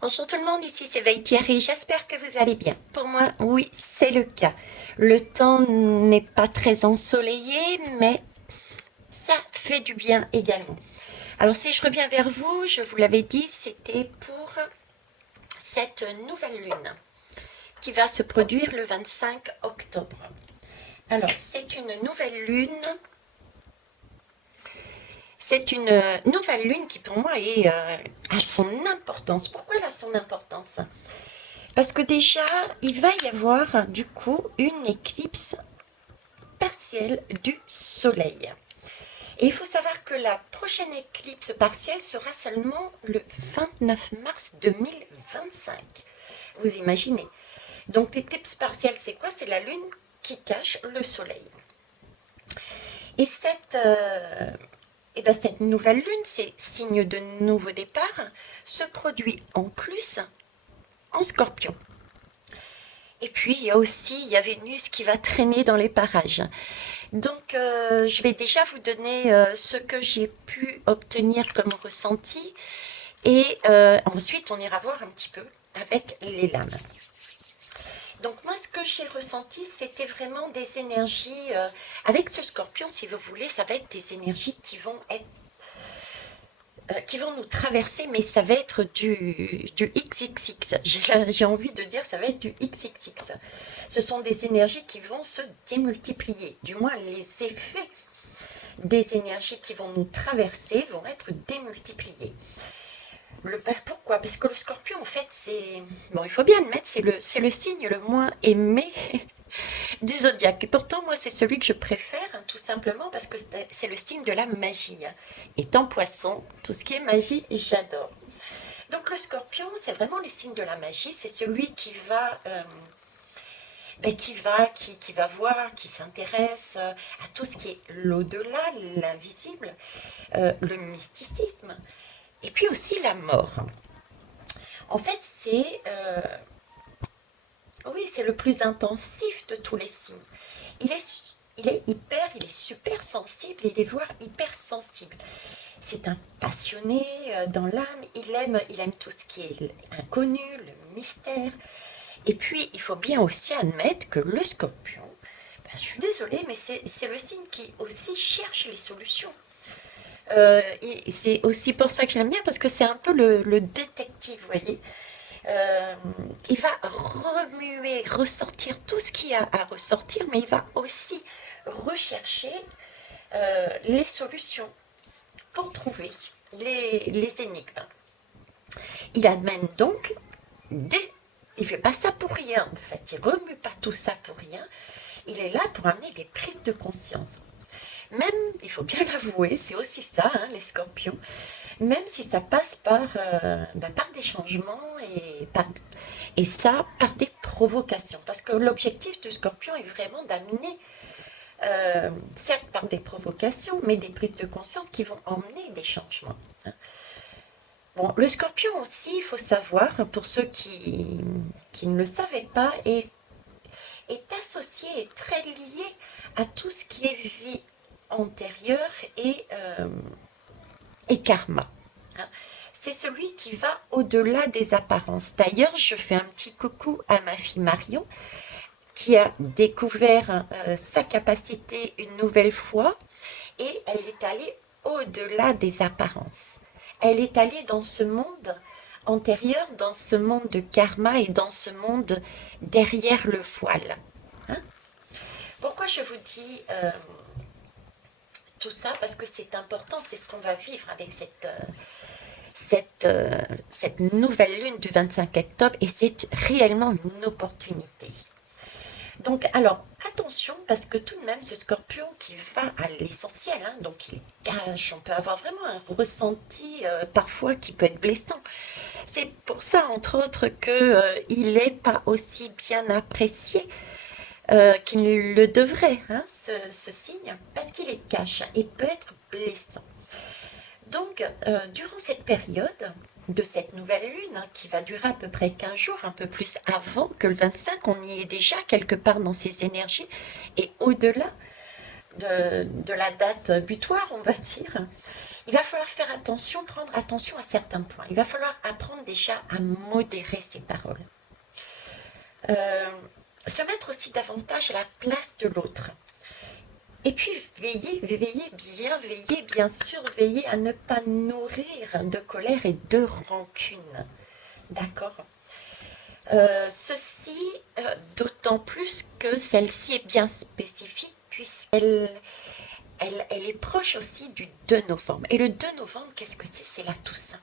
Bonjour tout le monde, ici c'est Thierry, j'espère que vous allez bien. Pour moi, oui, c'est le cas. Le temps n'est pas très ensoleillé, mais ça fait du bien également. Alors si je reviens vers vous, je vous l'avais dit, c'était pour cette nouvelle lune qui va se produire le 25 octobre. Alors c'est une nouvelle lune. C'est une nouvelle lune qui pour moi a son importance. Pourquoi elle a son importance? Parce que déjà, il va y avoir du coup une éclipse partielle du Soleil. Et il faut savoir que la prochaine éclipse partielle sera seulement le 29 mars 2025. Vous imaginez. Donc l'éclipse partielle, c'est quoi? C'est la Lune qui cache le Soleil. Et cette nouvelle Lune, c'est signe de nouveau départ, se produit en plus en Scorpion. Et puis, il y a Vénus qui va traîner dans les parages. Donc, je vais déjà vous donner ce que j'ai pu obtenir comme ressenti. Et ensuite, on ira voir un petit peu avec les lames. Donc, moi, ce que j'ai ressenti, c'était vraiment des énergies. Avec ce scorpion, si vous voulez, ça va être des énergies qui vont nous traverser, mais ça va être du XXX. J'ai envie de dire, ça va être du XXX. Ce sont des énergies qui vont se démultiplier. Du moins, les effets des énergies qui vont nous traverser vont être démultipliés. Pourquoi? Parce que le scorpion, en fait, bon, il faut bien admettre, c'est le signe le moins aimé du zodiaque. Et pourtant, moi, c'est celui que je préfère, hein, tout simplement parce que c'est le signe de la magie. Hein. Étant poisson, tout ce qui est magie, j'adore. Donc le scorpion, c'est vraiment le signe de la magie. C'est celui qui va, qui va voir, qui s'intéresse à tout ce qui est l'au-delà, l'invisible, le mysticisme, et puis aussi la mort. En fait, oui, c'est le plus intensif de tous les signes. Il est super sensible, il est voire hyper sensible. C'est un passionné dans l'âme, il aime tout ce qui est inconnu, le mystère. Et puis, il faut bien aussi admettre que le scorpion, ben, je suis désolée, mais c'est le signe qui aussi cherche les solutions. Et c'est aussi pour ça que je l'aime bien, parce que c'est un peu le détective, vous voyez. Euh, il va remuer, ressortir tout ce qu'il y a à ressortir, mais il va aussi rechercher les solutions pour trouver les énigmes. Il amène donc il fait pas ça pour rien en fait, il remue pas tout ça pour rien, il est là pour amener des prises de conscience. Même, il faut bien l'avouer, c'est aussi ça, hein, les scorpions, même si ça passe par des changements et ça par des provocations. Parce que l'objectif du scorpion est vraiment d'amener, certes par des provocations, mais des prises de conscience qui vont emmener des changements. Hein. Bon, le scorpion aussi, il faut savoir, pour ceux qui ne le savaient pas, est associé, est très lié à tout ce qui est vie antérieure et karma. Hein. C'est celui qui va au-delà des apparences. D'ailleurs, je fais un petit coucou à ma fille Marion, qui a découvert sa capacité une nouvelle fois, et elle est allée au-delà des apparences. Elle est allée dans ce monde antérieur, dans ce monde de karma et dans ce monde derrière le voile. Hein. Pourquoi je vous dis tout ça? Parce que c'est important, c'est ce qu'on va vivre avec cette nouvelle lune du 25 octobre, et c'est réellement une opportunité. Donc, alors, attention, parce que tout de même, ce scorpion qui va à l'essentiel, hein, donc il cache, on peut avoir vraiment un ressenti parfois qui peut être blessant. C'est pour ça, entre autres, qu'il n'est pas aussi bien apprécié qu'il le devrait, hein, ce signe, parce qu'il est cache et peut être blessant. Donc, durant cette période de cette nouvelle lune, hein, qui va durer à peu près 15 jours, un peu plus avant que le 25, on y est déjà quelque part dans ces énergies, et au-delà de la date butoir, on va dire, il va falloir faire attention, prendre attention à certains points. Il va falloir apprendre déjà à modérer ses paroles. Se mettre aussi davantage à la place de l'autre. Et puis veiller, bien sûr, veiller à ne pas nourrir de colère et de rancune. D'accord? Ceci, d'autant plus que celle-ci est bien spécifique, puisqu'elle elle est proche aussi du 2 novembre. Et le 2 novembre, qu'est-ce que c'est? C'est la Toussaint.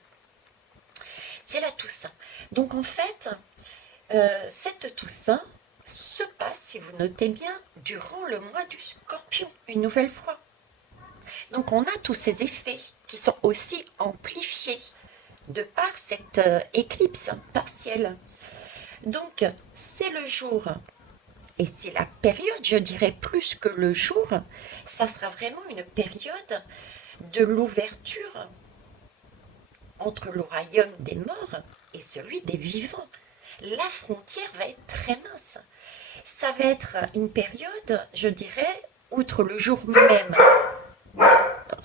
C'est la Toussaint. Donc en fait, cette Toussaint se passe, si vous notez bien, durant le mois du Scorpion, une nouvelle fois. Donc on a tous ces effets qui sont aussi amplifiés de par cette éclipse partielle. Donc c'est le jour, et c'est la période, je dirais plus que le jour, ça sera vraiment une période de l'ouverture entre le royaume des morts et celui des vivants. La frontière va être très mince. Ça va être une période, je dirais, outre le jour même.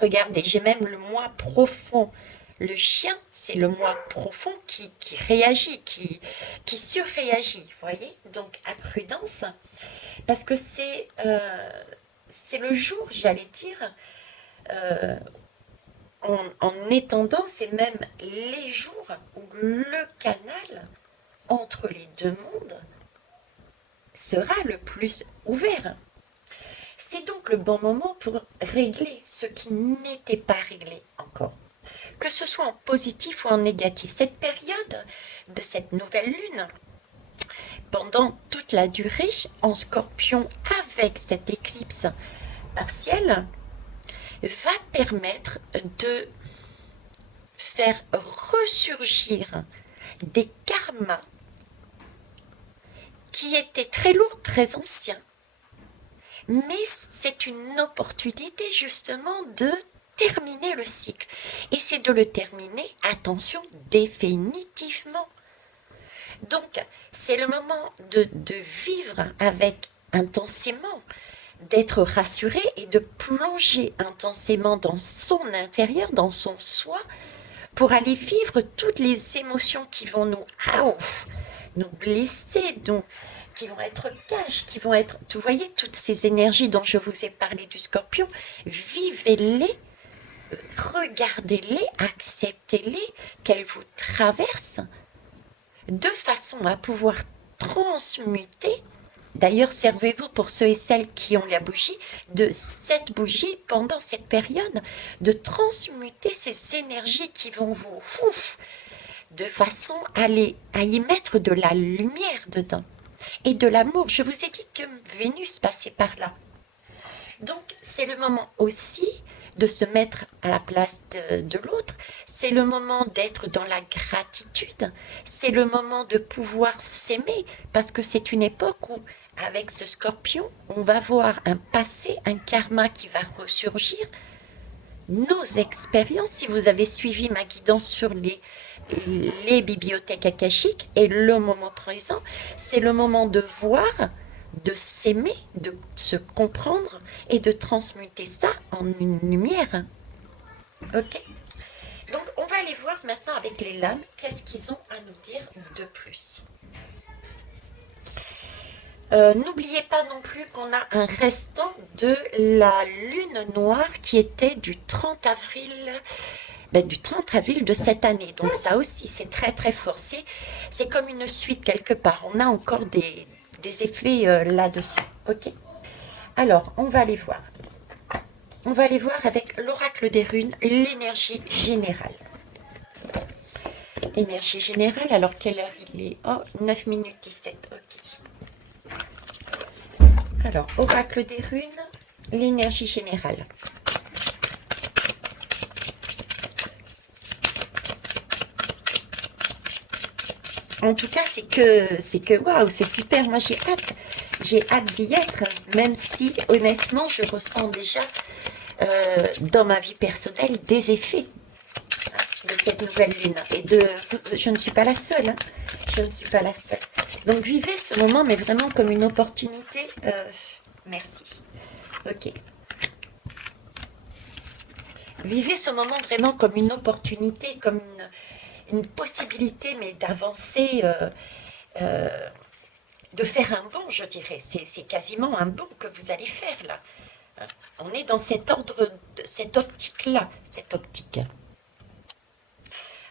Regardez, j'ai même le moi profond. Le chien, c'est le moi profond qui réagit, qui surréagit, vous voyez? Donc, à prudence, parce que c'est le jour, j'allais dire, en étendant, c'est même les jours où le canal entre les deux mondes sera le plus ouvert. C'est donc le bon moment pour régler ce qui n'était pas réglé encore. Que ce soit en positif ou en négatif. Cette période de cette nouvelle lune, pendant toute la durée, en Scorpion, avec cette éclipse partielle, va permettre de faire ressurgir des karmas qui étaient très lourds, très anciens. Mais c'est une opportunité justement de terminer le cycle. Et c'est de le terminer, attention, définitivement. Donc, c'est le moment de vivre avec intensément, d'être rassuré et de plonger intensément dans son intérieur, dans son soi, pour aller vivre toutes les émotions qui vont nous blesser, qui vont être cash, qui vont être... Vous voyez, toutes ces énergies dont je vous ai parlé du Scorpion, vivez-les, regardez-les, acceptez-les, qu'elles vous traversent, de façon à pouvoir transmuter. D'ailleurs, servez-vous pour ceux et celles qui ont la bougie, de cette bougie pendant cette période, de transmuter ces énergies qui vont vous... de façon à y mettre de la lumière dedans. Et de l'amour. Je vous ai dit que Vénus passait par là. Donc, c'est le moment aussi de se mettre à la place de l'autre. C'est le moment d'être dans la gratitude. C'est le moment de pouvoir s'aimer. Parce que c'est une époque où, avec ce Scorpion, on va voir un passé, un karma qui va ressurgir. Nos expériences, si vous avez suivi ma guidance sur les bibliothèques akashiques et le moment présent, c'est le moment de voir, de s'aimer, de se comprendre et de transmuter ça en une lumière. Ok? Donc, on va aller voir maintenant avec les lames, qu'est-ce qu'ils ont à nous dire de plus. N'oubliez pas non plus qu'on a un restant de la lune noire qui était du 30 avril de cette année. Donc ça aussi, c'est très très fort. C'est comme une suite quelque part. On a encore des effets là-dessus. Ok. Alors, on va aller voir. On va aller voir avec l'oracle des runes, l'énergie générale. Énergie générale, alors quelle heure il est? Oh, 9 minutes 17, ok. Alors, oracle des runes, l'énergie générale. En tout cas, c'est que waouh, c'est super. Moi, j'ai hâte d'y être, même si, honnêtement, je ressens déjà dans ma vie personnelle des effets de cette nouvelle lune. Et je ne suis pas la seule, hein. Je ne suis pas la seule. Donc, vivez ce moment, mais vraiment comme une opportunité. Merci. Ok. Vivez ce moment vraiment comme une opportunité, comme une possibilité, mais d'avancer, de faire un bond, je dirais. C'est quasiment un bond que vous allez faire là. Hein. On est dans cet ordre, cette optique-là, cette optique.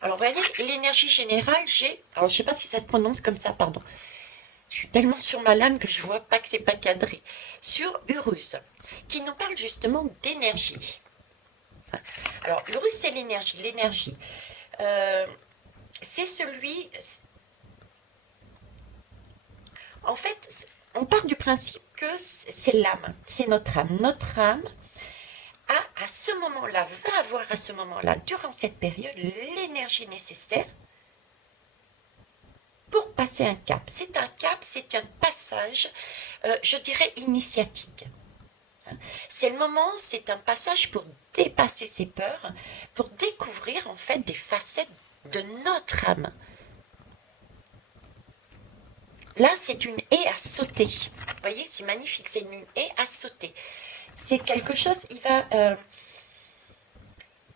Alors, vous voyez, l'énergie générale, j'ai... Alors, je ne sais pas si ça se prononce comme ça, pardon. Je suis tellement sur ma lame que je vois pas que c'est pas cadré. Sur Urus, qui nous parle justement d'énergie. Alors, Urus, c'est l'énergie. L'énergie, c'est celui... En fait, on part du principe que c'est l'âme, c'est notre âme. Notre âme a, à ce moment-là, va avoir à ce moment-là, durant cette période, l'énergie nécessaire pour passer un cap. C'est un cap, c'est un passage, je dirais, initiatique. C'est le moment, c'est un passage pour dépasser ses peurs, pour découvrir en fait des facettes de notre âme. Là, c'est une haie à sauter. Vous voyez, c'est magnifique, c'est une haie à sauter. C'est quelque chose,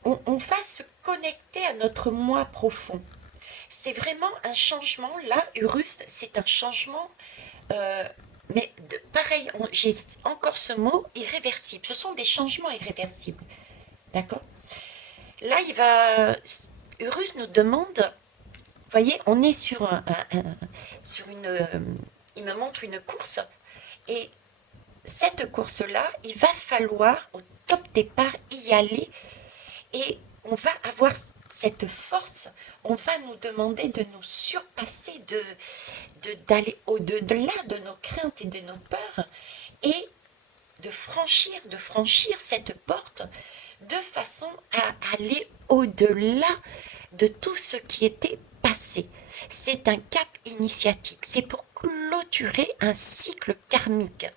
on va se connecter à notre moi profond. C'est vraiment un changement. Là, Urus, c'est un changement, mais pareil, j'ai encore ce mot, irréversible. Ce sont des changements irréversibles. D'accord? Là, Urus nous demande, vous voyez, on est sur sur il me montre une course, et cette course-là, il va falloir au top départ y aller, et on va avoir cette force, on va nous demander de nous surpasser, d'aller au-delà de nos craintes et de nos peurs, et de franchir cette porte de façon à aller au-delà de tout ce qui était passé. C'est un cap initiatique, c'est pour clôturer un cycle karmique.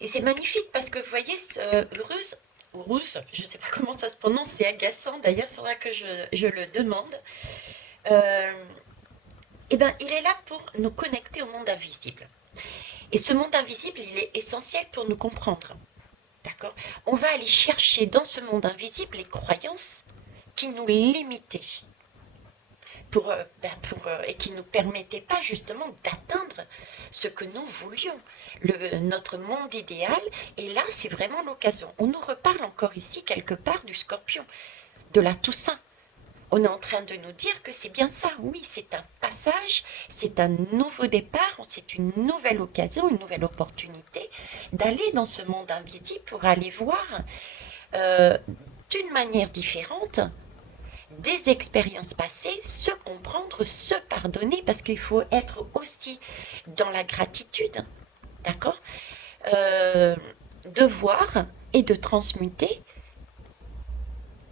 Et c'est magnifique parce que vous voyez, Urus, je ne sais pas comment ça se prononce, c'est agaçant d'ailleurs, il faudra que je le demande. Eh ben, il est là pour nous connecter au monde invisible. Et ce monde invisible, il est essentiel pour nous comprendre. D'accord? On va aller chercher dans ce monde invisible les croyances qui nous limitaient et qui ne nous permettaient pas justement d'atteindre ce que nous voulions, notre monde idéal. Et là, c'est vraiment l'occasion. On nous reparle encore ici quelque part du Scorpion, de la Toussaint. On est en train de nous dire que c'est bien ça. Oui, c'est un passage, c'est un nouveau départ, c'est une nouvelle occasion, une nouvelle opportunité d'aller dans ce monde invisible pour aller voir d'une manière différente des expériences passées, se comprendre, se pardonner, parce qu'il faut être aussi dans la gratitude, d'accord, de voir et de transmuter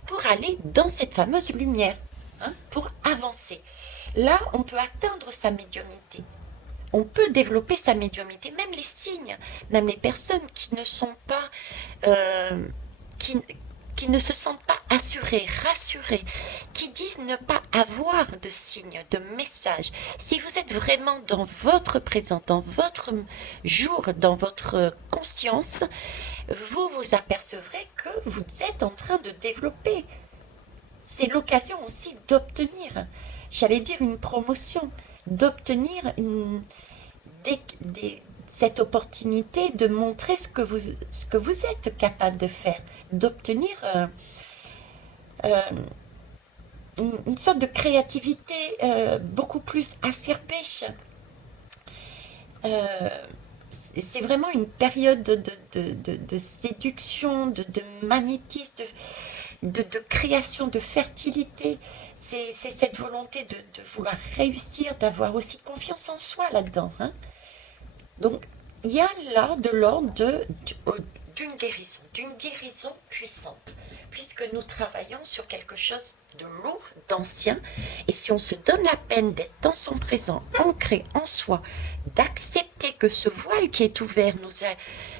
pour aller dans cette fameuse lumière, hein, pour avancer. Là, on peut atteindre sa médiumnité. On peut développer sa médiumnité, même les signes, même les personnes qui ne sont pas, qui ne se sentent pas assurées, rassurées, qui disent ne pas avoir de signes, de messages. Si vous êtes vraiment dans votre présent, dans votre jour, dans votre conscience, vous vous apercevrez que vous êtes en train de développer. C'est l'occasion aussi d'obtenir, j'allais dire une promotion, d'obtenir cette opportunité de montrer ce que vous êtes capable de faire, d'obtenir une sorte de créativité beaucoup plus acerbée. C'est vraiment une période de séduction, de magnétisme, de création, de fertilité. C'est cette volonté de vouloir réussir, d'avoir aussi confiance en soi là-dedans. Hein. Donc, il y a là de l'ordre d'une guérison puissante, puisque nous travaillons sur quelque chose de lourd, d'ancien, et si on se donne la peine d'être dans son présent, ancré en soi, d'accepter que ce voile qui est ouvert,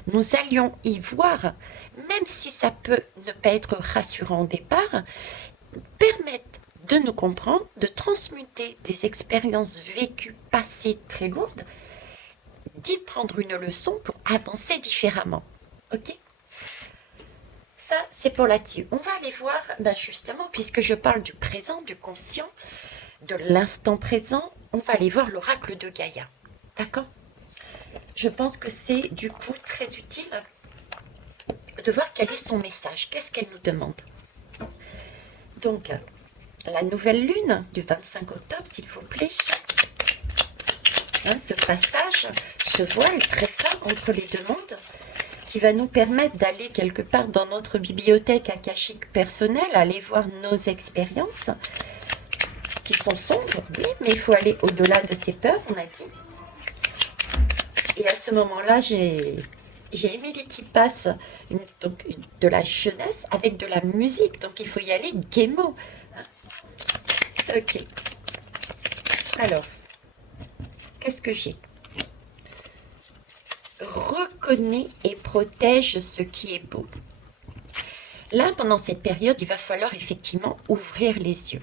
nous allions y voir, même si ça peut ne pas être rassurant au départ, permettre de nous comprendre, de transmuter des expériences vécues, passées très lourdes, d'y prendre une leçon pour avancer différemment. Ok? Ça, c'est pour là-dessus. On va aller voir, justement, puisque je parle du présent, du conscient, de l'instant présent, on va aller voir l'oracle de Gaïa. D'accord? Je pense que c'est du coup très utile de voir quel est son message, qu'est-ce qu'elle nous demande. Donc, la nouvelle lune du 25 octobre, s'il vous plaît, ce passage, ce voile très fin entre les deux mondes, qui va nous permettre d'aller quelque part dans notre bibliothèque akashique personnelle, aller voir nos expériences, qui sont sombres, oui, mais il faut aller au-delà de ces peurs, on a dit. Et à ce moment-là, j'ai Émilie qui passe de la jeunesse avec de la musique, donc il faut y aller gaiement. Ok. Alors, qu'est-ce que j'ai? Reconnais et protège ce qui est beau. Là, pendant cette période, il va falloir effectivement ouvrir les yeux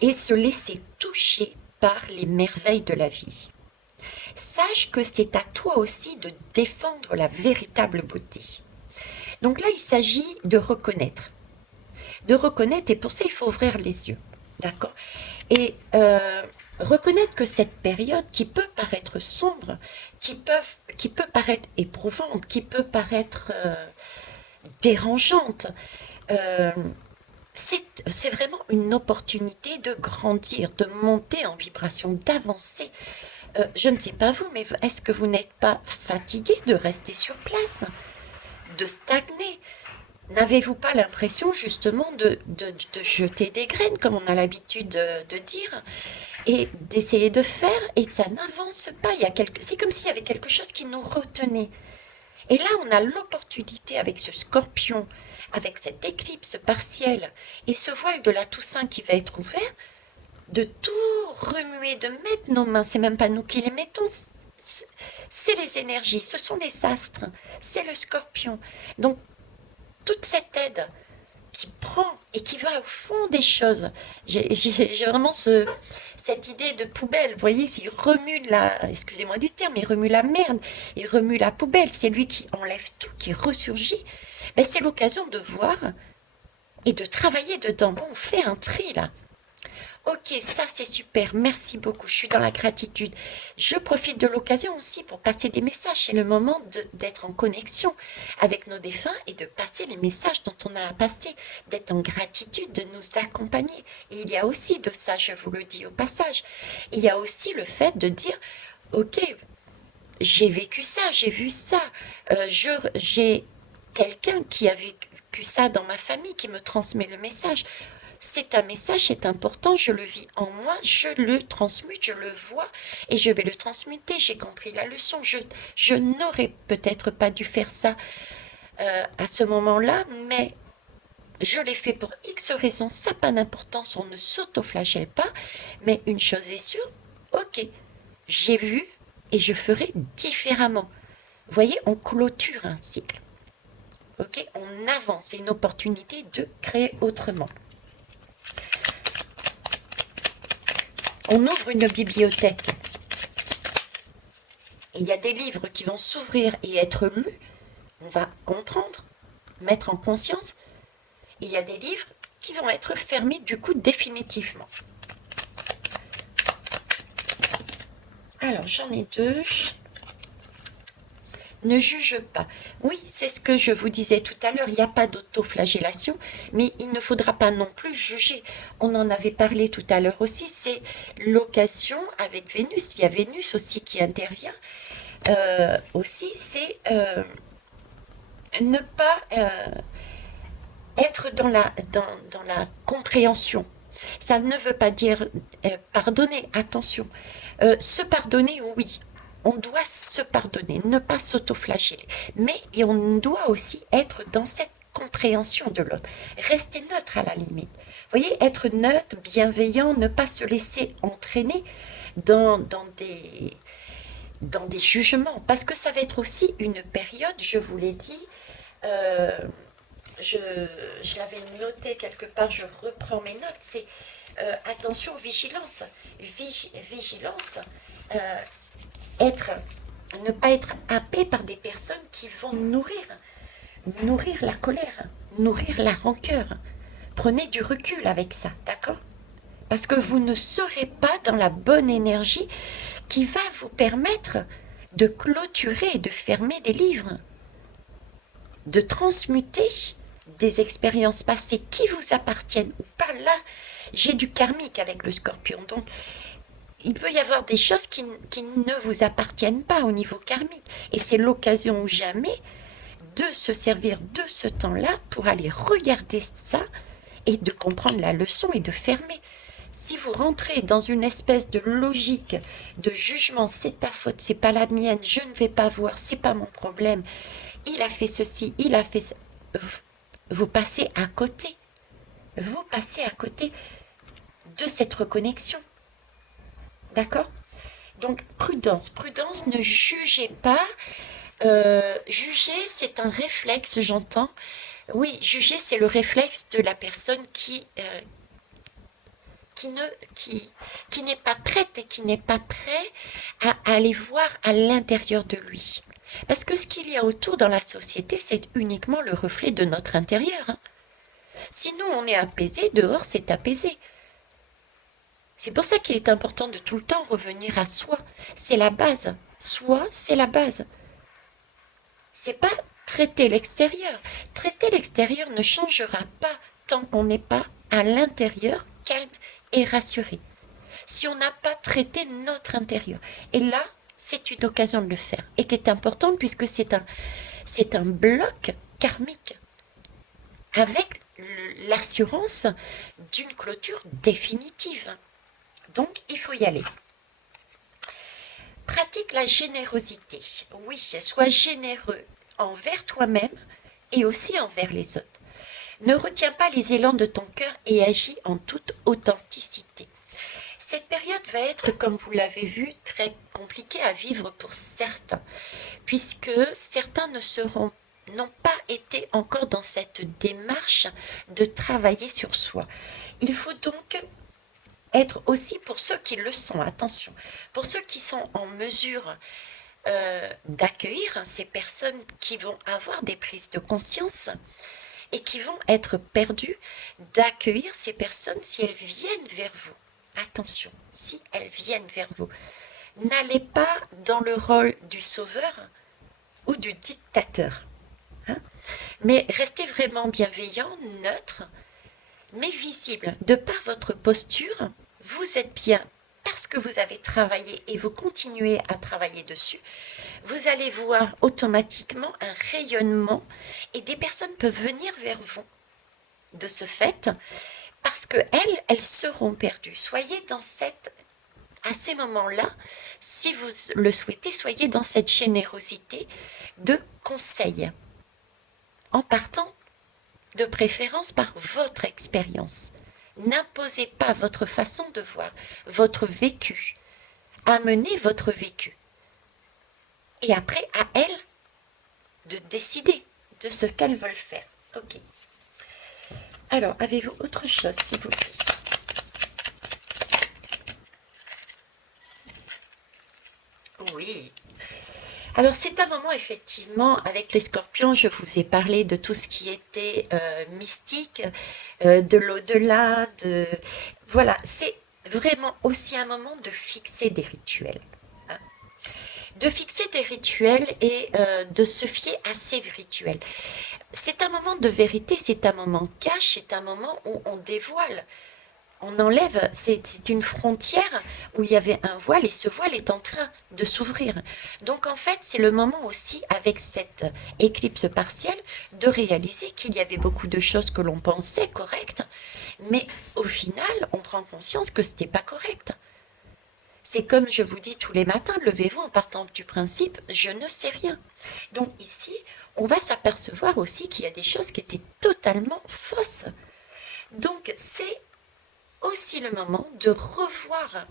et se laisser toucher par les merveilles de la vie. Sache que c'est à toi aussi de défendre la véritable beauté. Donc là, il s'agit de reconnaître. Et pour ça, il faut ouvrir les yeux. D'accord? Et reconnaître que cette période qui peut paraître sombre, qui peut paraître éprouvante, qui peut paraître dérangeante, c'est vraiment une opportunité de grandir, de monter en vibration, d'avancer. Je ne sais pas vous, mais est-ce que vous n'êtes pas fatigué de rester sur place, de stagner? N'avez-vous pas l'impression justement de jeter des graines, comme on a l'habitude de dire, et d'essayer de faire, et ça n'avance pas? C'est comme s'il y avait quelque chose qui nous retenait. Et là, on a l'opportunité avec ce scorpion, avec cette éclipse partielle, et ce voile de la Toussaint qui va être ouvert, de tout remuer, de mettre nos mains, c'est même pas nous qui les mettons, c'est les énergies, ce sont les astres, c'est le scorpion. Donc, toute cette aide qui prend et qui va au fond des choses. J'ai vraiment cette idée de poubelle, vous voyez, il remue excusez-moi du terme, il remue la merde, il remue la poubelle, c'est lui qui enlève tout, qui ressurgit. Ben, c'est l'occasion de voir et de travailler dedans. Bon, on fait un tri là. Ok, ça c'est super, merci beaucoup, je suis dans la gratitude. Je profite de l'occasion aussi pour passer des messages. C'est le moment d'être en connexion avec nos défunts et de passer les messages dont on a à passer, d'être en gratitude, de nous accompagner. Et il y a aussi de ça, je vous le dis au passage. Il y a aussi le fait de dire, ok, j'ai vécu ça, j'ai vu ça, j'ai quelqu'un qui a vécu ça dans ma famille qui me transmet le message. C'est un message, c'est important, je le vis en moi, je le transmute, je le vois et je vais le transmuter. J'ai compris la leçon, je n'aurais peut-être pas dû faire ça à ce moment-là, mais je l'ai fait pour X raisons, ça n'a pas d'importance, on ne s'auto-flagelle pas, mais une chose est sûre, ok, j'ai vu et je ferai différemment. Vous voyez, on clôture un cycle, ok, on avance, c'est une opportunité de créer autrement. On ouvre une bibliothèque et il y a des livres qui vont s'ouvrir et être lus. On va comprendre, mettre en conscience. Et il y a des livres qui vont être fermés du coup définitivement. Alors j'en ai deux. Ne juge pas. Oui, c'est ce que je vous disais tout à l'heure, il n'y a pas d'autoflagellation, mais il ne faudra pas non plus juger. On en avait parlé tout à l'heure aussi, c'est l'occasion avec Vénus, il y a Vénus aussi qui intervient. Aussi, c'est ne pas être dans la compréhension. Ça ne veut pas dire pardonner, attention. Se pardonner, oui. On doit se pardonner, ne pas s'autoflageller. Mais et on doit aussi être dans cette compréhension de l'autre. Rester neutre à la limite. Vous voyez, être neutre, bienveillant, ne pas se laisser entraîner dans des jugements. Parce que ça va être aussi une période, je vous l'ai dit, je l'avais noté quelque part, je reprends mes notes, c'est attention, vigilance. Vigilance. Être Ne pas être happé par des personnes qui vont nourrir la colère, nourrir la rancœur. Prenez du recul avec ça, d'accord? Parce que vous ne serez pas dans la bonne énergie qui va vous permettre de clôturer et de fermer des livres, de transmuter des expériences passées qui vous appartiennent ou pas. Là, j'ai du karmique avec le scorpion, donc il peut y avoir des choses qui ne vous appartiennent pas au niveau karmique. Et c'est l'occasion ou jamais de se servir de ce temps-là pour aller regarder ça et de comprendre la leçon et de fermer. Si vous rentrez dans une espèce de logique de jugement, c'est ta faute, c'est pas la mienne, je ne vais pas voir, c'est pas mon problème, il a fait ceci, il a fait ça, vous passez à côté. Vous passez à côté de cette reconnexion. D'accord? Donc, prudence, prudence, ne jugez pas. Juger, c'est un réflexe, j'entends. Oui, juger, c'est le réflexe de la personne qui n'est pas prête et qui n'est pas prêt à aller voir à l'intérieur de lui. Parce que ce qu'il y a autour dans la société, c'est uniquement le reflet de notre intérieur. Hein. Si nous, on est apaisé, dehors, c'est apaisé. C'est pour ça qu'il est important de tout le temps revenir à soi. C'est la base. Soi, c'est la base. C'est pas traiter l'extérieur. Traiter l'extérieur ne changera pas tant qu'on n'est pas à l'intérieur calme et rassuré. Si on n'a pas traité notre intérieur. Et là, c'est une occasion de le faire. Et qui est importante puisque c'est un bloc karmique. Avec l'assurance d'une clôture définitive. Donc, il faut y aller. Pratique la générosité. Oui, sois généreux envers toi-même et aussi envers les autres. Ne retiens pas les élans de ton cœur et agis en toute authenticité. Cette période va être, comme vous l'avez vu, très compliquée à vivre pour certains, puisque certains n'ont pas été encore dans cette démarche de travailler sur soi. Il faut donc être aussi, pour ceux qui le sont, attention, pour ceux qui sont en mesure d'accueillir ces personnes qui vont avoir des prises de conscience et qui vont être perdues, d'accueillir ces personnes si elles viennent vers vous. Attention, si elles viennent vers vous. N'allez pas dans le rôle du sauveur ou du dictateur. Hein, mais restez vraiment bienveillant, neutre, mais visible. De par votre posture, vous êtes bien parce que vous avez travaillé et vous continuez à travailler dessus. Vous allez voir automatiquement un rayonnement et des personnes peuvent venir vers vous de ce fait parce qu'elles seront perdues. Soyez dans à ces moments-là, si vous le souhaitez, soyez dans cette générosité de conseil en partant de préférence par votre expérience. N'imposez pas votre façon de voir, votre vécu. Amenez votre vécu. Et après, à elles de décider de ce qu'elles veulent faire. Ok. Alors, avez-vous autre chose, s'il vous plaît? Oui. Alors, c'est un moment, effectivement, avec les scorpions, je vous ai parlé de tout ce qui était mystique, de l'au-delà, Voilà, c'est vraiment aussi un moment de fixer des rituels. Hein. De fixer des rituels et de se fier à ces rituels. C'est un moment de vérité, c'est un moment cash, c'est un moment où on dévoile. On enlève, c'est une frontière où il y avait un voile et ce voile est en train de s'ouvrir. Donc en fait, c'est le moment aussi, avec cette éclipse partielle, de réaliser qu'il y avait beaucoup de choses que l'on pensait correctes, mais au final, on prend conscience que ce n'était pas correct. C'est comme je vous dis tous les matins, levez-vous en partant du principe « je ne sais rien ». Donc ici, on va s'apercevoir aussi qu'il y a des choses qui étaient totalement fausses. Donc c'est aussi le moment de revoir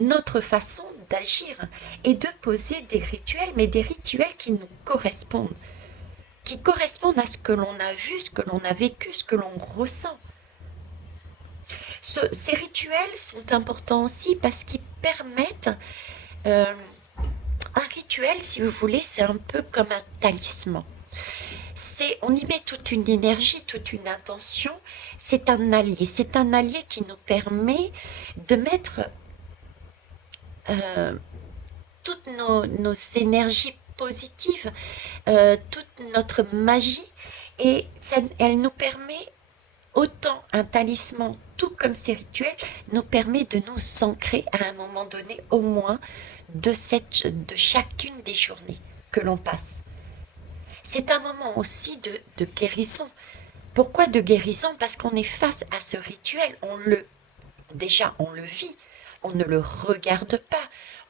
notre façon d'agir et de poser des rituels, mais des rituels qui nous correspondent, à ce que l'on a vu, ce que l'on a vécu, ce que l'on ressent. Ces rituels sont importants aussi parce qu'ils permettent un rituel, si vous voulez, c'est un peu comme un talisman. On y met toute une énergie, toute une intention. C'est un allié. C'est un allié qui nous permet de mettre euh, toutes nos énergies positives, toute notre magie, et elle nous permet, autant un talisman, tout comme ces rituels, nous permet de nous ancrer à un moment donné, au moins, de chacune des journées que l'on passe. C'est un moment aussi de guérison. Pourquoi de guérison? Parce qu'on est face à ce rituel, déjà on le vit, on ne le regarde pas,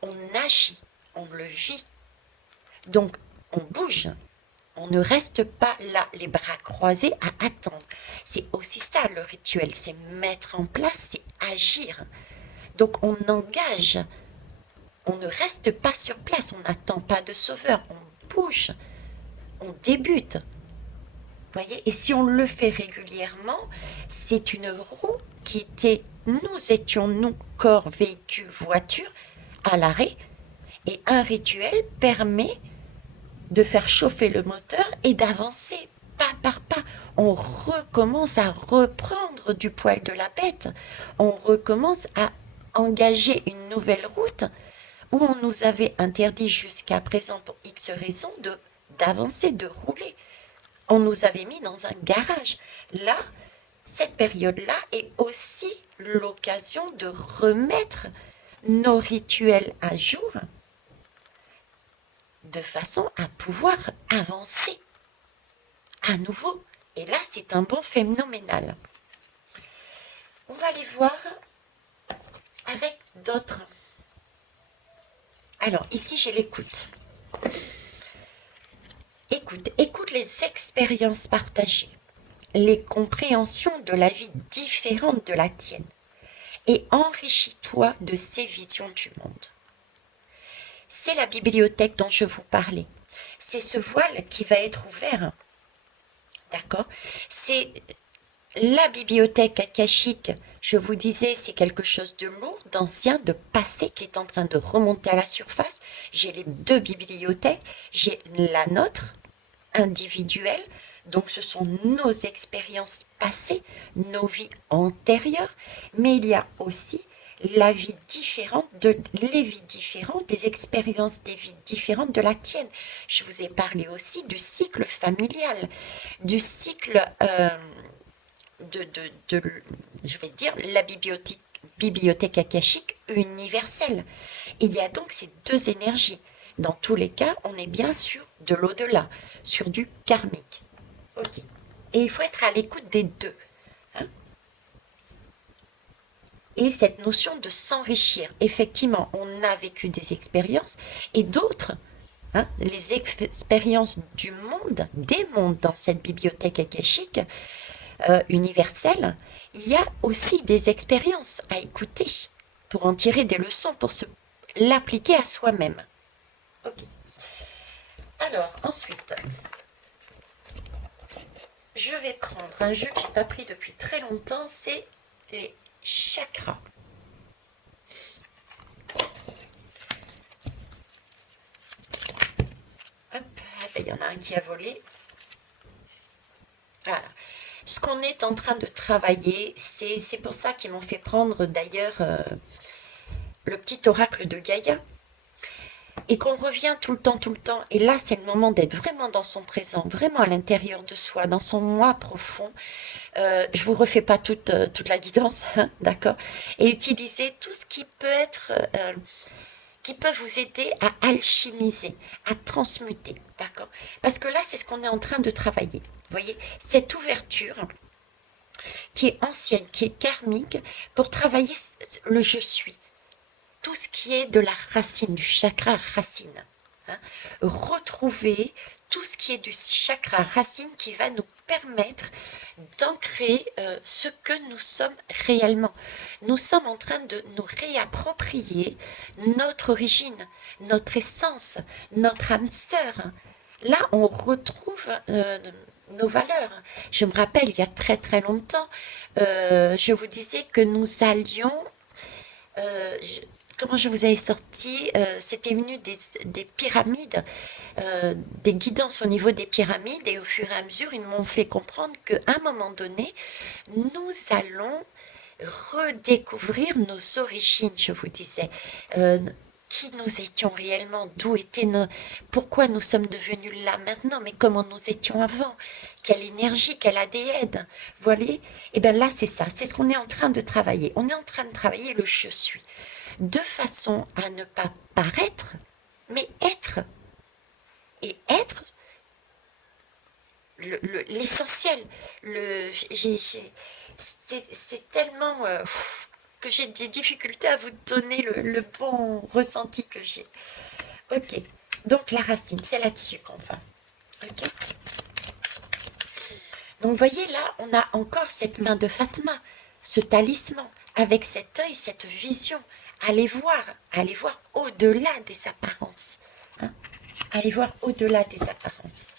on agit, on le vit. Donc on bouge, on ne reste pas là, les bras croisés à attendre. C'est aussi ça le rituel, c'est mettre en place, c'est agir. Donc on engage, on ne reste pas sur place, on n'attend pas de sauveur, on bouge, on débute. Voyez, et si on le fait régulièrement, c'est une roue qui était, nous étions, nous, corps, véhicule, voiture, à l'arrêt, et un rituel permet de faire chauffer le moteur et d'avancer pas par pas. On recommence à reprendre du poil de la bête, on recommence à engager une nouvelle route où on nous avait interdit jusqu'à présent pour X raisons d'avancer, de rouler. On nous avait mis dans un garage. Là, cette période-là est aussi l'occasion de remettre nos rituels à jour de façon à pouvoir avancer à nouveau. Et là, c'est un bond phénoménal. On va aller voir avec d'autres. Alors, ici, j'ai l'écoute. Écoute les expériences partagées, les compréhensions de la vie différente de la tienne, et enrichis-toi de ces visions du monde. C'est la bibliothèque dont je vous parlais. C'est ce voile qui va être ouvert. D'accord? C'est la bibliothèque akashique. Je vous disais, c'est quelque chose de lourd, d'ancien, de passé qui est en train de remonter à la surface. J'ai les deux bibliothèques. J'ai la nôtre, individuelle. Donc ce sont nos expériences passées, nos vies antérieures. Mais il y a aussi la vie différente, les vies différentes, les expériences des vies différentes de la tienne. Je vous ai parlé aussi du cycle familial, du cycle je vais dire, la bibliothèque akashique universelle. Il y a donc ces deux énergies. Dans tous les cas, on est bien sur de l'au-delà, sur du karmique. Ok. Et il faut être à l'écoute des deux. Et cette notion de s'enrichir. Effectivement, on a vécu des expériences et d'autres, les expériences du monde, des mondes dans cette bibliothèque akashique universelle, il y a aussi des expériences à écouter pour en tirer des leçons, pour l'appliquer à soi-même. Ok. Alors, ensuite, je vais prendre un jeu que je n'ai pas pris depuis très longtemps, c'est les chakras. Hop, il y en a un qui a volé. Voilà. Ce qu'on est en train de travailler, c'est pour ça qu'ils m'ont fait prendre d'ailleurs le petit oracle de Gaïa. Et qu'on revient tout le temps, et là c'est le moment d'être vraiment dans son présent, vraiment à l'intérieur de soi, dans son moi profond. Je vous refais pas toute la guidance, d'accord? Et utilisez tout ce qui peut être, qui peut vous aider à alchimiser, à transmuter, d'accord? Parce que là c'est ce qu'on est en train de travailler. Vous voyez, cette ouverture qui est ancienne, qui est karmique, pour travailler le je suis. Tout ce qui est de la racine, du chakra racine. Retrouver tout ce qui est du chakra racine qui va nous permettre d'ancrer ce que nous sommes réellement. Nous sommes en train de nous réapproprier notre origine, notre essence, notre âme sœur. Là, on retrouve nos valeurs. Je me rappelle, il y a très très longtemps, je vous disais que nous allions... comment je vous avais sorti, c'était venu des pyramides, des guidances au niveau des pyramides, et au fur et à mesure, ils m'ont fait comprendre qu'à un moment donné, nous allons redécouvrir nos origines, je vous disais. Euh, qui nous étions réellement, d'où étaient nos, pourquoi nous sommes devenus là maintenant, mais comment nous étions avant, quelle énergie, quel ADN, vous voyez. Et bien là, c'est ça, c'est ce qu'on est en train de travailler. On est en train de travailler le je suis, de façon à ne pas paraître, mais être. Et être l'essentiel. C'est tellement que j'ai des difficultés à vous donner le bon ressenti que j'ai. Ok, donc la racine, c'est là-dessus qu'on va. Ok. Donc vous voyez là, on a encore cette main de Fatma, ce talisman, avec cet œil, cette vision. Allez voir au-delà des apparences. Hein. Allez voir au-delà des apparences.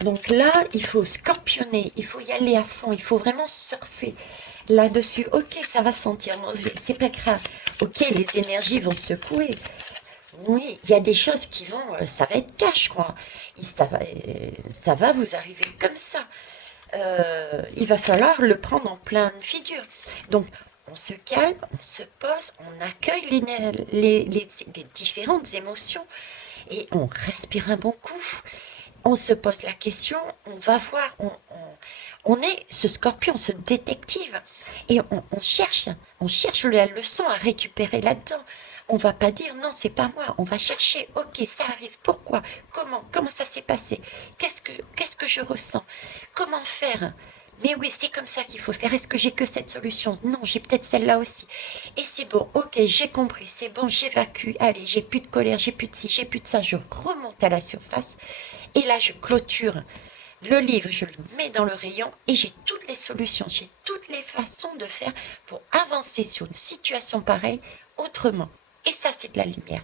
Donc là, il faut scorpionner, il faut y aller à fond, il faut vraiment surfer là-dessus. Ok, ça va sentir mauvais, c'est pas grave. Ok, les énergies vont secouer. Oui, il y a des choses qui vont, ça va être cash, quoi. Ça va vous arriver comme ça. Il va falloir le prendre en pleine figure. Donc, on se calme, on se pose, on accueille les différentes émotions et on respire un bon coup. On se pose la question, on va voir, on est ce scorpion, ce détective, et on cherche la leçon à récupérer là-dedans. On va pas dire non, c'est pas moi. On va chercher. Ok, ça arrive. Pourquoi? Comment ça s'est passé? Qu'est-ce que je ressens? Comment faire? Mais oui, c'est comme ça qu'il faut faire. Est-ce que j'ai que cette solution? Non, j'ai peut-être celle-là aussi. Et c'est bon. Ok, j'ai compris. C'est bon, j'évacue. Allez, j'ai plus de colère, j'ai plus de ci, j'ai plus de ça. Je remonte à la surface. Et là, je clôture le livre, je le mets dans le rayon et j'ai toutes les solutions, j'ai toutes les façons de faire pour avancer sur une situation pareille autrement. Et ça, c'est de la lumière.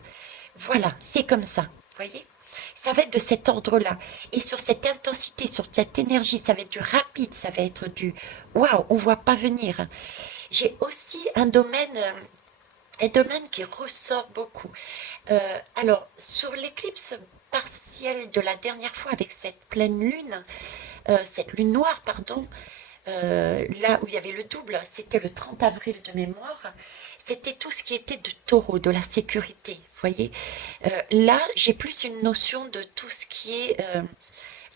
Voilà, c'est comme ça, vous voyez. Ça va être de cet ordre-là. Et sur cette intensité, sur cette énergie, ça va être du rapide, ça va être du waouh, on ne voit pas venir. J'ai aussi un domaine qui ressort beaucoup. Alors, sur l'éclipse partielle de la dernière fois avec cette lune noire, pardon, là où il y avait le double, c'était le 30 avril de mémoire, c'était tout ce qui était de taureau, de la sécurité, vous voyez. Là, j'ai plus une notion de tout ce qui est,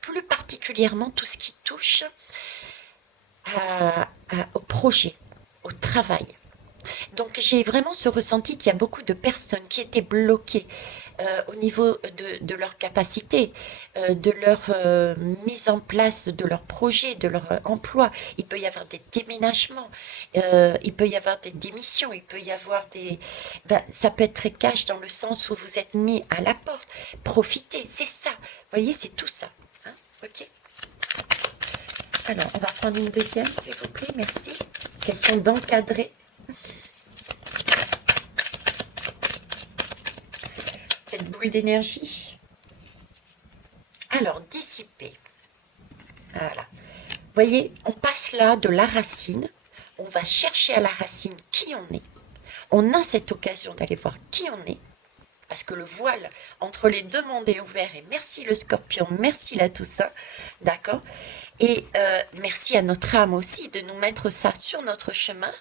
plus particulièrement tout ce qui touche au projet, au travail. Donc j'ai vraiment ce ressenti qu'il y a beaucoup de personnes qui étaient bloquées au niveau de leur capacité, de leur mise en place de leur projet, de leur emploi. Il peut y avoir des déménagements, il peut y avoir des démissions, il peut y avoir des... Ben, ça peut être très cash dans le sens où vous êtes mis à la porte. Profitez, c'est ça. Vous voyez, c'est tout ça. Hein. Ok. Alors, on va prendre une deuxième, s'il vous plaît. Merci. Question d'encadrer. Cette boule d'énergie. Alors, dissiper. Voilà. Vous voyez, on passe là de la racine. On va chercher à la racine qui on est. On a cette occasion d'aller voir qui on est. Parce que le voile entre les deux mondes est ouvert. Et merci le scorpion, merci la Toussaint. D'accord. Et merci à notre âme aussi de nous mettre ça sur notre chemin.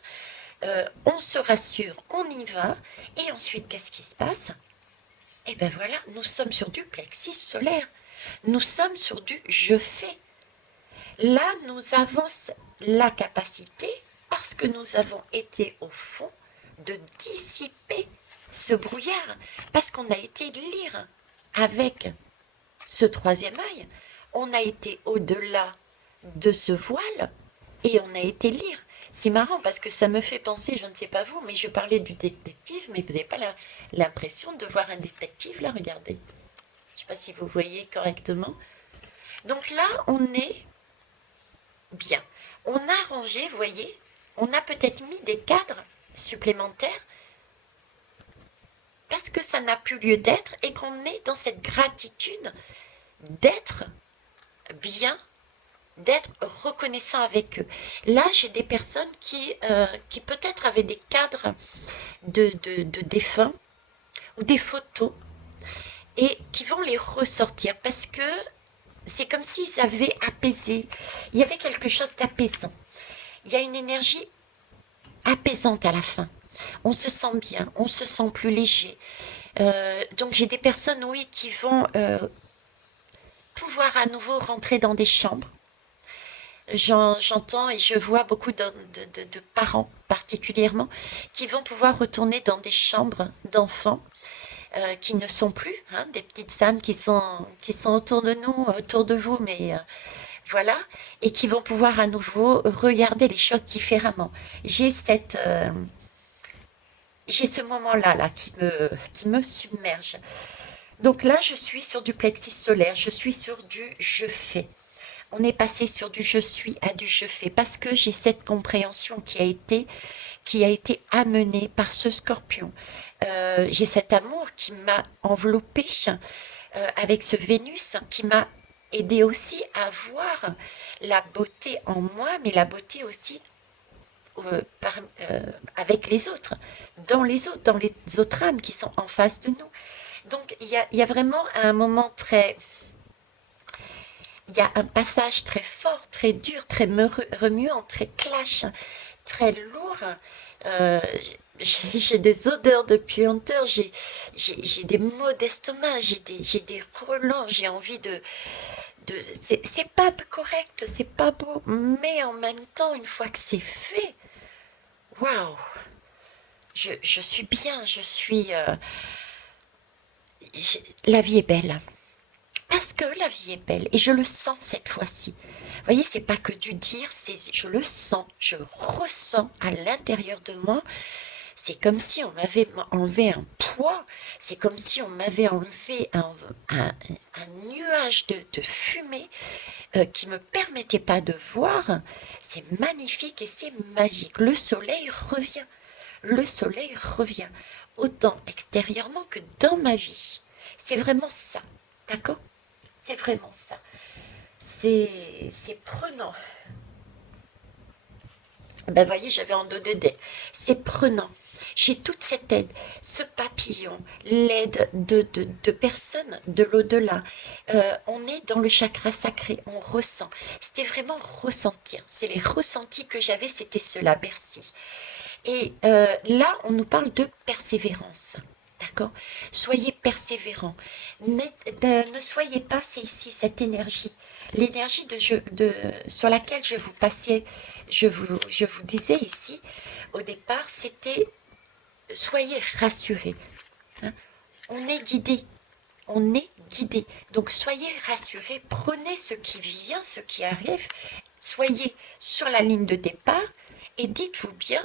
On se rassure, on y va. Et ensuite, qu'est-ce qui se passe? Eh bien voilà, nous sommes sur du plexus solaire. Nous sommes sur du je fais. Là, nous avons la capacité, parce que nous avons été au fond, de dissiper ce brouillard. Parce qu'on a été lire avec ce troisième œil. On a été au-delà de ce voile et on a été lire. C'est marrant parce que ça me fait penser, je ne sais pas vous, mais je parlais du détective, mais vous n'avez pas l'impression de voir un détective là, regardez. Je ne sais pas si vous voyez correctement. Donc là, on est bien. On a rangé, vous voyez, on a peut-être mis des cadres supplémentaires parce que ça n'a plus lieu d'être et qu'on est dans cette gratitude d'être bien d'être reconnaissant avec eux. Là, j'ai des personnes qui peut-être avaient des cadres de défunts ou des photos et qui vont les ressortir parce que c'est comme s'ils avaient apaisé. Il y avait quelque chose d'apaisant. Il y a une énergie apaisante à la fin. On se sent bien, on se sent plus léger. Donc j'ai des personnes, oui, qui vont pouvoir à nouveau rentrer dans des chambres. J'entends et je vois beaucoup de parents particulièrement qui vont pouvoir retourner dans des chambres d'enfants qui ne sont plus, hein, des petites âmes qui sont autour de nous, autour de vous, mais voilà, et qui vont pouvoir à nouveau regarder les choses différemment. J'ai j'ai ce moment-là là, qui me submerge. Donc là, je suis sur du plexus solaire, je suis sur du je fais. On est passé sur du je suis à du je fais parce que j'ai cette compréhension qui a été amenée par ce scorpion. J'ai cet amour qui m'a enveloppée avec ce Vénus qui m'a aidé aussi à voir la beauté en moi, mais la beauté aussi par, avec les autres, dans les autres âmes qui sont en face de nous. Donc il y a vraiment un moment très, il y a un passage très fort, très dur, très remuant, très clash, très lourd. Euh, j'ai des odeurs de puanteur, j'ai des maux d'estomac, j'ai des relents, j'ai envie c'est pas correct, c'est pas beau, mais en même temps, une fois que c'est fait, waouh, je suis bien, la vie est belle. Parce que la vie est belle et je le sens cette fois-ci. Vous voyez, c'est pas que du dire, je le sens, je ressens à l'intérieur de moi. C'est comme si on m'avait enlevé un poids, c'est comme si on m'avait enlevé un nuage de fumée qui me permettait pas de voir. C'est magnifique et c'est magique. Le soleil revient. Le soleil revient, autant extérieurement que dans ma vie. C'est vraiment ça, d'accord? C'est vraiment ça. C'est prenant. Ben voyez, j'avais en 2DD. C'est prenant. J'ai toute cette aide, ce papillon, l'aide de personnes de l'au-delà. On est dans le chakra sacré, on ressent. C'était vraiment ressentir. C'est les ressentis que j'avais, c'était cela, Bercy. Et là, on nous parle de persévérance. D'accord? Soyez persévérants. Ne soyez pas, c'est ici cette énergie. L'énergie sur laquelle je vous passais, je vous disais ici, au départ, c'était soyez rassurés. Hein. On est guidé. On est guidé. Donc soyez rassurés, prenez ce qui vient, ce qui arrive, soyez sur la ligne de départ et dites-vous bien,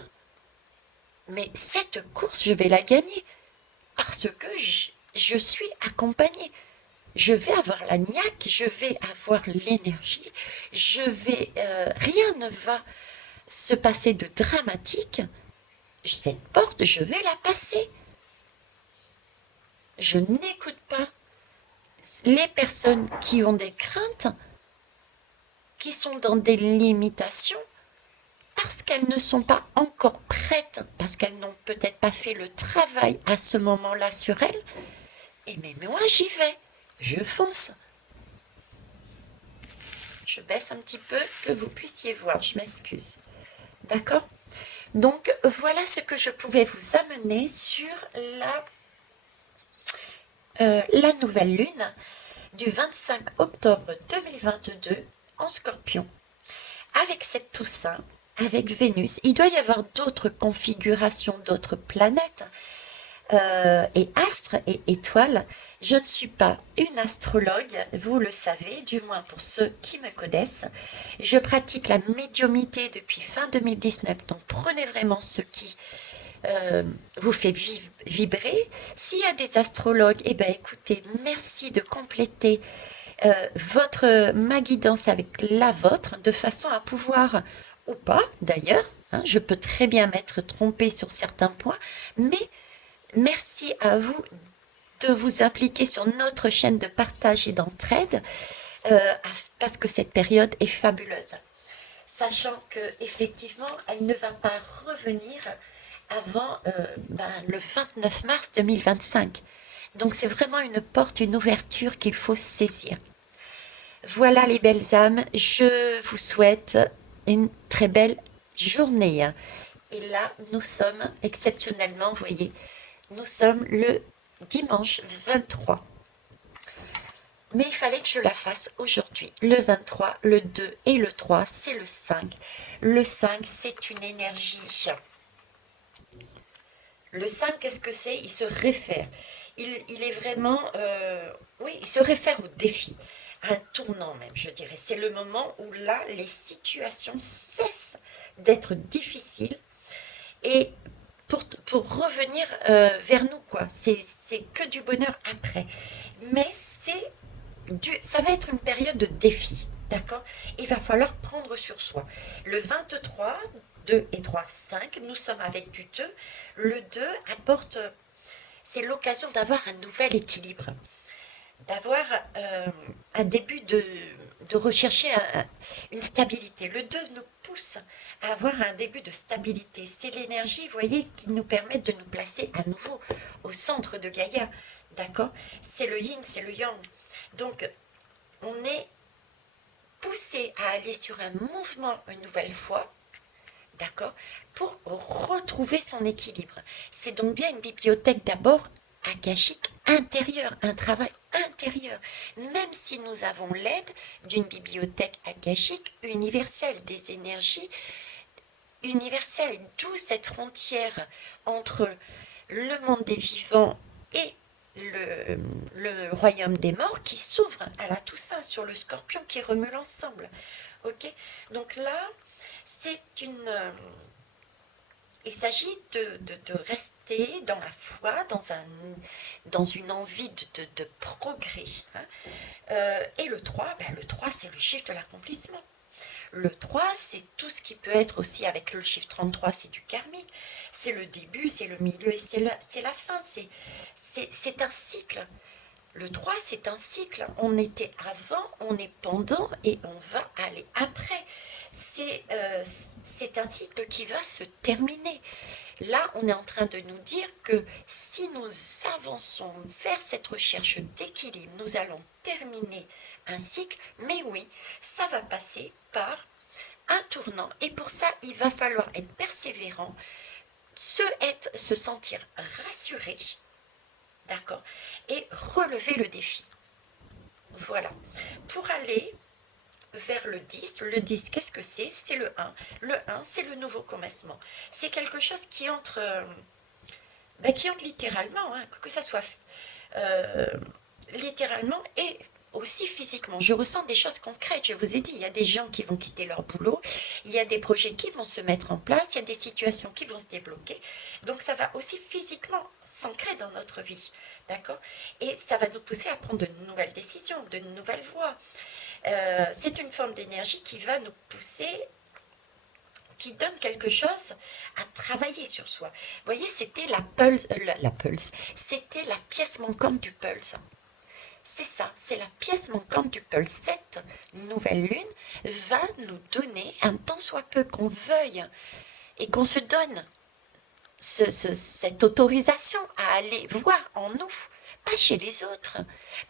mais cette course, je vais la gagner parce que je suis accompagnée. Je vais avoir la niaque, je vais avoir l'énergie, rien ne va se passer de dramatique. Cette porte, je vais la passer. Je n'écoute pas les personnes qui ont des craintes, qui sont dans des limitations, parce qu'elles ne sont pas encore prêtes, parce qu'elles n'ont peut-être pas fait le travail à ce moment-là sur elles. Et mais moi, j'y vais. Je fonce. Je baisse un petit peu que vous puissiez voir, je m'excuse. D'accord? Donc, voilà ce que je pouvais vous amener sur la nouvelle lune du 25 octobre 2022 en Scorpion. Avec cette Toussaint, avec Vénus, il doit y avoir d'autres configurations, d'autres planètes et astres et étoiles. Je ne suis pas une astrologue, vous le savez, du moins pour ceux qui me connaissent. Je pratique la médiumnité depuis fin 2019, donc prenez vraiment ce qui vous fait vibrer. S'il y a des astrologues, eh ben écoutez, merci de compléter ma guidance avec la vôtre, de façon à pouvoir, ou pas d'ailleurs, hein, je peux très bien m'être trompée sur certains points, mais merci à vous de vous impliquer sur notre chaîne de partage et d'entraide. parce que cette période est fabuleuse. Sachant que effectivement, elle ne va pas revenir avant le 29 mars 2025. Donc c'est vraiment une porte, une ouverture qu'il faut saisir. Voilà les belles âmes, je vous souhaite une très belle journée. Et là, nous sommes exceptionnellement, vous voyez, nous sommes le dimanche 23. Mais il fallait que je la fasse aujourd'hui. Le 23, le 2 et le 3, c'est le 5. Le 5, c'est une énergie. Le 5, qu'est-ce que c'est? Il se réfère. Il est vraiment... oui, il se réfère au défi. À un tournant même, je dirais. C'est le moment où là, les situations cessent d'être difficiles et pour revenir vers nous, quoi. C'est que du bonheur après. Mais ça va être une période de défi, d'accord? Il va falloir prendre sur soi. Le 23, 2 et 3, 5, nous sommes avec du 2. Le 2 apporte, c'est l'occasion d'avoir un nouvel équilibre, d'avoir un début de rechercher une stabilité. Le 2 nous pousse à avoir un début de stabilité. C'est l'énergie, vous voyez, qui nous permet de nous placer à nouveau au centre de Gaïa, d'accord? C'est le yin, c'est le yang. Donc, on est poussé à aller sur un mouvement une nouvelle fois, d'accord, pour retrouver son équilibre. C'est donc bien une bibliothèque d'abord akashique intérieure, un travail intérieur, même si nous avons l'aide d'une bibliothèque akashique universelle, des énergies universelles, d'où cette frontière entre le monde des vivants et le royaume des morts qui s'ouvre à la Toussaint sur le scorpion qui remue l'ensemble. Ok. Donc là, c'est une... il s'agit de rester dans la foi, dans une envie de progrès. Hein. Et le 3, le 3 c'est le chiffre de l'accomplissement. Le 3, c'est tout ce qui peut être aussi avec le chiffre 33, c'est du karmique. C'est le début, c'est le milieu et c'est la fin. C'est un cycle. Le 3, c'est un cycle. On était avant, on est pendant et on va aller après. C'est un cycle qui va se terminer. Là, on est en train de nous dire que si nous avançons vers cette recherche d'équilibre, nous allons terminer un cycle, mais oui, ça va passer par un tournant. Et pour ça, il va falloir être persévérant, se sentir rassuré, d'accord, et relever le défi. Voilà. Pour aller vers le 10, qu'est-ce que c'est? C'est le 1. Le 1, c'est le nouveau commencement. C'est quelque chose qui entre littéralement, hein, que ça soit littéralement et aussi physiquement. Je ressens des choses concrètes. Je vous ai dit, il y a des gens qui vont quitter leur boulot, il y a des projets qui vont se mettre en place, il y a des situations qui vont se débloquer. Donc ça va aussi physiquement s'ancrer dans notre vie, d'accord? Et ça va nous pousser à prendre de nouvelles décisions, de nouvelles voies. C'est une forme d'énergie qui va nous pousser, qui donne quelque chose à travailler sur soi. Vous voyez, c'était la pulse, c'était la pièce manquante du pulse. C'est ça, c'est la pièce manquante du pulse. Cette nouvelle lune va nous donner, un tant soit peu qu'on veuille et qu'on se donne cette autorisation à aller voir en nous, pas chez les autres,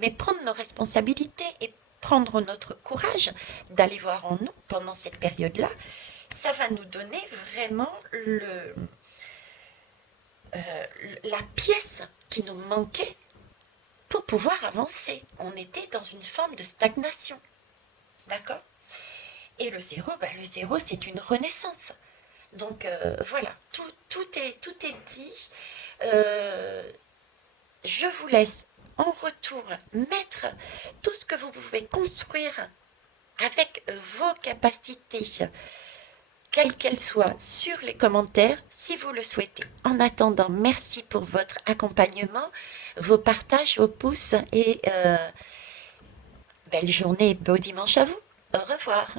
mais prendre nos responsabilités et prendre notre courage d'aller voir en nous pendant cette période-là. Ça va nous donner vraiment la pièce qui nous manquait pour pouvoir avancer. On était dans une forme de stagnation. D'accord? Et le 0, le 0, c'est une renaissance. Donc voilà, tout est dit. Je vous laisse en retour mettre tout ce que vous pouvez construire avec vos capacités, quelles qu'elles soient, sur les commentaires, si vous le souhaitez. En attendant, merci pour votre accompagnement, vos partages, vos pouces et belle journée et beau dimanche à vous. Au revoir.